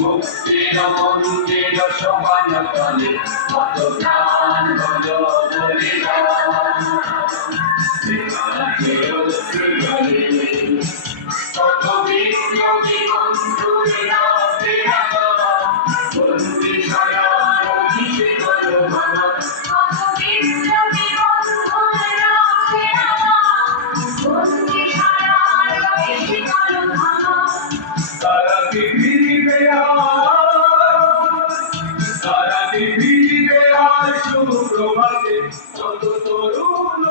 মুক্তির মন্দির সমান তলে কত প্রাণ হলো বলিদান কত বিপ্লবী বন্ধুরা বন্দী সারার অভিষেক ভাবা কত বিপ্লবী বন্ধুরা বন্দী সারার অভিষেক ভাবা সারা পৃথিবীতে সারা পৃথিবীতে আর সুপ্রভাতে কত তরুণ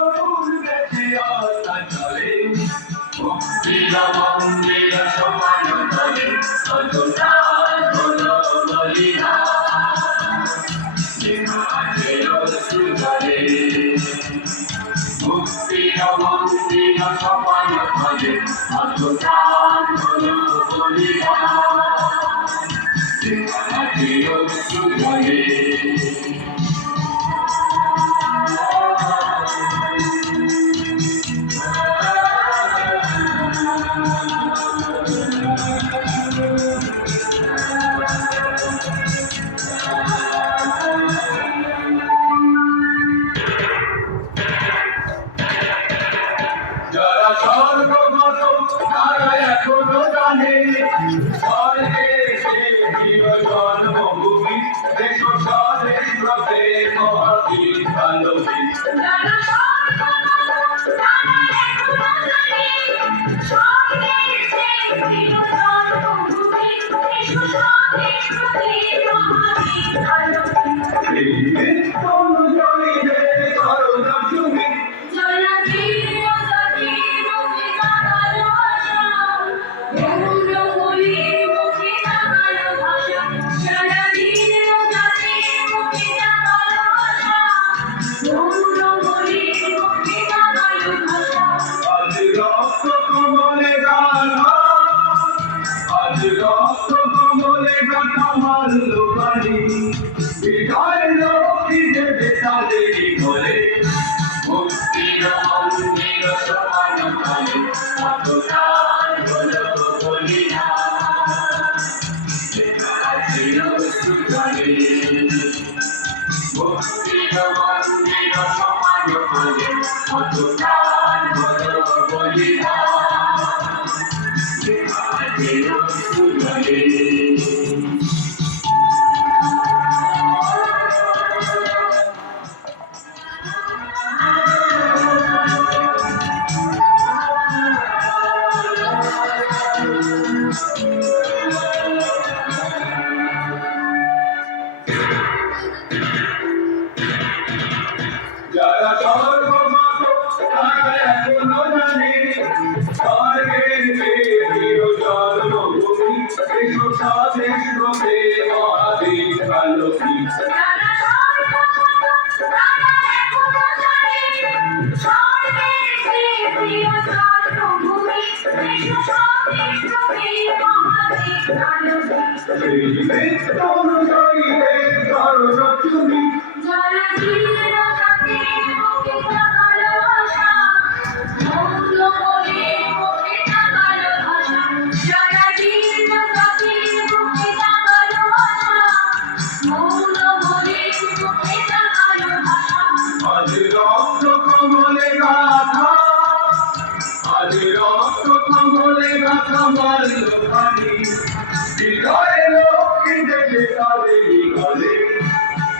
গেছে আশা চলে মুক্তির মন্দির সমান তলে কত প্রাণ হলো বলিদান মুক্তির মন্দির সমান তলে কত প্রাণ হলো বলিদান যারা স্বর্গগত তারা এখনো জানে জন্মভূমি দেশ স্বাধীনতে মহাবীর আলোকে মুক্তির মন্দির সমান তলে কত প্রাণ হলো বলিদান মুক্তির মন্দির সমান তলে কত প্রাণ হলো বলিদান যারা স্বর্গগত তারা এখনো জানে স্বর্গের প্রিয় জন্মভূমি দেশ স্বাধীনতে মহাবীর আলোকে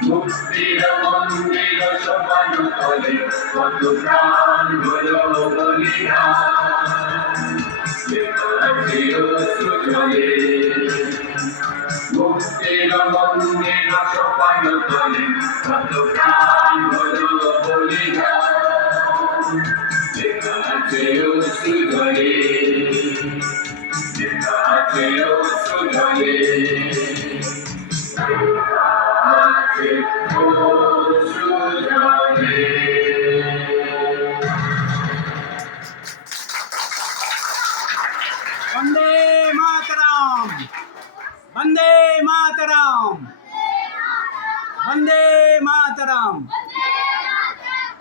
মুক্তির মন্দির সমান তলে কত প্রাণ হলো বলিদান মুক্তির মন্দির সমান তলে কত প্রাণ হলো বলিদান সুধরে